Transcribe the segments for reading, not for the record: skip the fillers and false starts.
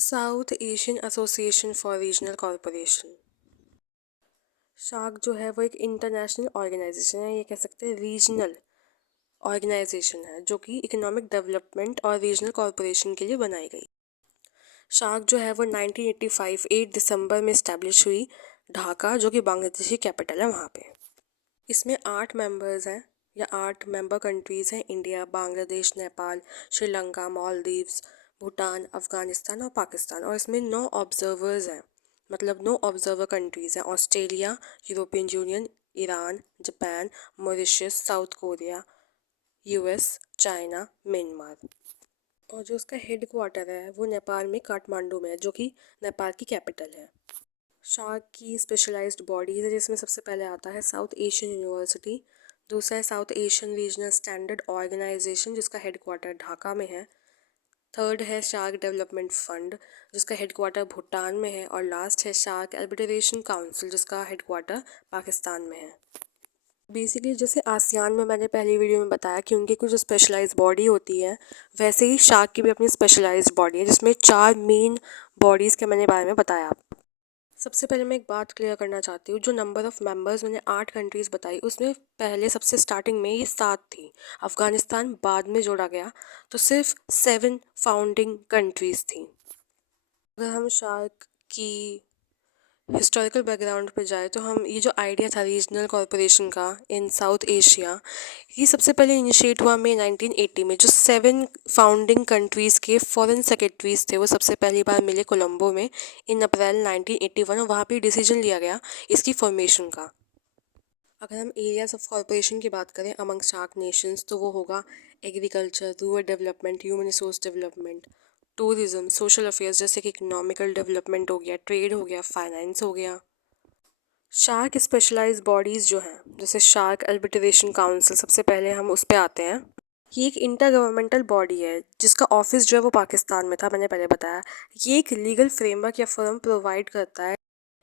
South Asian association for regional corporation. Shark जो है वो एक इंटरनेशनल ऑर्गेनाइजेशन है, ये कह सकते हैं रीजनल ऑर्गेनाइजेशन है जो कि इकोनॉमिक डेवलपमेंट और रीजनल कॉरपोरेशन के लिए बनाई गई। शार्क जो है वो 1985 8 दिसंबर में इस्टेब्लिश हुई, ढाका जो कि बांग्लादेश की कैपिटल है वहाँ पे। इसमें 8 मेंबर्स हैं या 8 मेंबर कंट्रीज़ हैं: इंडिया, बांग्लादेश, नेपाल, श्रीलंका, मालदीव्स, भूटान, अफ़गानिस्तान और पाकिस्तान। और इसमें 9 ऑब्जर्वर्स हैं, मतलब 9 ऑब्जर्वर कंट्रीज़ हैं: Australia, European union, Iran, Japan, Mauritius, south Korea, US, China, Myanmar. और जो उसका हेड क्वार्टर है वो नेपाल में काठमांडू में है जो कि नेपाल की कैपिटल है। शार्क की स्पेशलाइज्ड बॉडीज़ है जिसमें सबसे पहले आता है साउथ एशियन यूनिवर्सिटी, दूसरा है South Asian Regional Standard Organisation जिसका हेडक्वार्टर ढाका में है, थर्ड है शार्क डेवलपमेंट फंड जिसका हेडक्वार्टर भूटान में है, और लास्ट है शार्क आर्बिट्रेशन काउंसिल जिसका हेडक्वार्टर पाकिस्तान में है। बेसिकली जैसे आसियान में मैंने पहली वीडियो में बताया कि उनकी कुछ स्पेशलाइज्ड बॉडी होती है, वैसे ही शार्क की भी अपनी स्पेशलाइज्ड बॉडी है जिसमें 4 मेन बॉडीज़ के मैंने बारे में बताया। सबसे पहले मैं एक बात क्लियर करना चाहती हूँ, जो नंबर ऑफ़ मेंबर्स मैंने 8 कंट्रीज़ बताई उसमें पहले सबसे स्टार्टिंग में ये 7 थी, अफ़गानिस्तान बाद में जोड़ा गया, तो सिर्फ 7 फाउंडिंग कंट्रीज़ थी। अगर हम शार्क की हिस्टोरिकल बैकग्राउंड पे जाए तो हम ये जो आइडिया था रीजनल कॉरपोरेशन का इन साउथ एशिया, ये सबसे पहले इनिशिएट हुआ मई 1980 में। जो 7 फाउंडिंग कंट्रीज़ के फॉरेन सेक्रेटरीज थे वो सबसे पहली बार मिले कोलंबो में इन अप्रैल 1981, और वहाँ पे डिसीजन लिया गया इसकी फॉर्मेशन का। अगर हम एरियाज ऑफ कॉरपोरेशन की बात करें अमंग शार्क नेशंस तो वो होगा agriculture, rural development, human resource development, tourism, social affairs जैसे कि इकोनॉमिकल डेवलपमेंट हो गया, ट्रेड हो गया, फाइनेंस हो गया। शार्क स्पेशलाइज्ड बॉडीज़ जो हैं जैसे शार्क आर्बिट्रेशन काउंसिल, सबसे पहले हम उस पर आते हैं। ये एक इंटर गवर्नमेंटल बॉडी है जिसका ऑफिस जो है वो पाकिस्तान में था, मैंने पहले बताया। ये एक लीगल फ्रेमवर्क या फर्म प्रोवाइड करता है।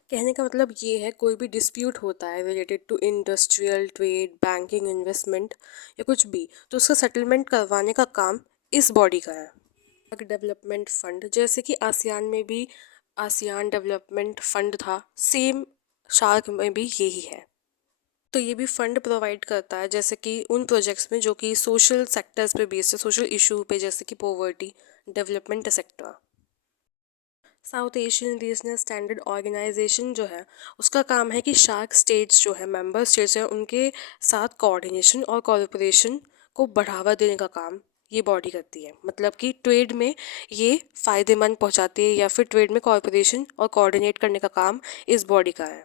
कहने का मतलब ये है कोई भी डिस्प्यूट होता है related to industrial, trade, banking, investment या कुछ भी, तो उसका सेटलमेंट करवाने का काम इस बॉडी का है। डेवलपमेंट फंड जैसे कि आसियान में भी आसियान डेवलपमेंट फंड था, सेम शार्क में भी यही है। तो ये भी फंड प्रोवाइड करता है जैसे कि उन प्रोजेक्ट्स में जो कि सोशल सेक्टर्स पे बेस्ड है, सोशल इशू पे, जैसे कि poverty, development etcetera. South Asian Regional Standard Organisation जो है उसका काम है कि शार्क स्टेट्स जो है, मेंबर स्टेट्स हैं, उनके साथ कोऑर्डिनेशन और कोऑपरेशन को बढ़ावा देने का काम ये बॉडी करती है। मतलब कि ट्रेड में ये फ़ायदेमंद पहुंचाती है या फिर ट्रेड में कोऑपरेशन और कोऑर्डिनेट करने का काम इस बॉडी का है।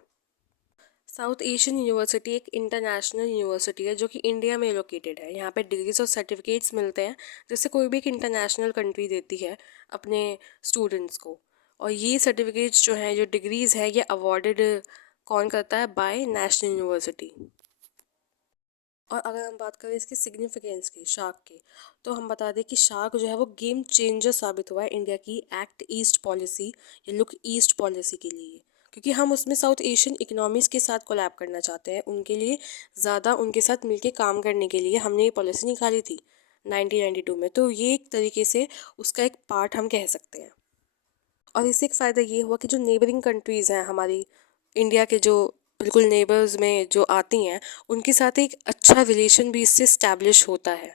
साउथ एशियन यूनिवर्सिटी एक इंटरनेशनल यूनिवर्सिटी है जो कि इंडिया में लोकेटेड है। यहाँ पे डिग्रीज और सर्टिफिकेट्स मिलते हैं जैसे कोई भी एक इंटरनेशनल कंट्री देती है अपने स्टूडेंट्स को। और ये सर्टिफिकेट्स जो हैं, जो डिग्रीज़ हैं, ये अवॉर्डेड कौन करता है? By national university. और अगर हम बात करें इसकी सिग्निफिकेंस की, शार्क की, तो हम बता दें कि शार्क जो है वो गेम चेंजर साबित हुआ है इंडिया की एक्ट ईस्ट पॉलिसी या लुक ईस्ट पॉलिसी के लिए, क्योंकि हम उसमें साउथ एशियन इकोनॉमीज़ के साथ कोलैब करना चाहते हैं। उनके लिए ज़्यादा उनके साथ मिलके काम करने के लिए हमने ये पॉलिसी निकाली थी 1992 में। तो ये एक तरीके से उसका एक पार्ट हम कह सकते हैं। और इससे एक फ़ायदा ये हुआ कि जो नेबरिंग कंट्रीज़ हैं हमारी इंडिया के, जो बिल्कुल नेबर्स में जो आती हैं, उनके साथ एक अच्छा रिलेशन भी इससे इस्टेब्लिश होता है।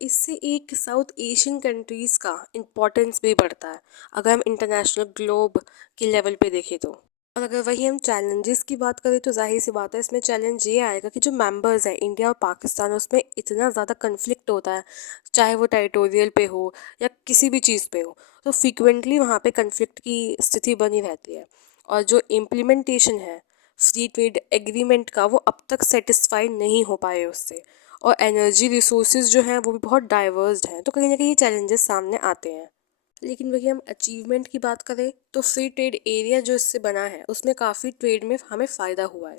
इससे एक साउथ एशियन कंट्रीज़ का इम्पोर्टेंस भी बढ़ता है अगर हम इंटरनेशनल ग्लोब के लेवल पे देखें तो। और अगर वही हम चैलेंजेस की बात करें तो जाहिर सी बात है इसमें चैलेंज ये आएगा कि जो मेंबर्स हैं इंडिया और पाकिस्तान, उसमें इतना ज़्यादा कन्फ्लिक्ट होता है, चाहे वो टेरिटोरियल पे हो या किसी भी चीज़ पे हो, तो फ्रीक्वेंटली वहाँ पे कन्फ्लिक्ट की स्थिति बनी रहती है। और जो इम्प्लीमेंटेशन है फ्री ट्रेड एग्रीमेंट का, वो अब तक सेटिस्फाई नहीं हो पाए उससे। और एनर्जी रिसोर्सेज जो हैं वो भी बहुत डाइवर्स्ड हैं, तो कहीं ना कहीं ये चैलेंजेस सामने आते हैं। लेकिन वही हम अचीवमेंट की बात करें तो फ्री ट्रेड एरिया जो इससे बना है उसमें काफ़ी ट्रेड में हमें फ़ायदा हुआ है,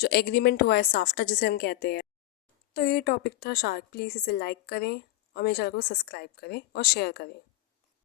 जो एग्रीमेंट हुआ है साफ्टा जिसे हम कहते हैं। तो ये टॉपिक था शार्क। प्लीज़ इसे लाइक करें और मेरे चैनल को सब्सक्राइब करें और शेयर करें।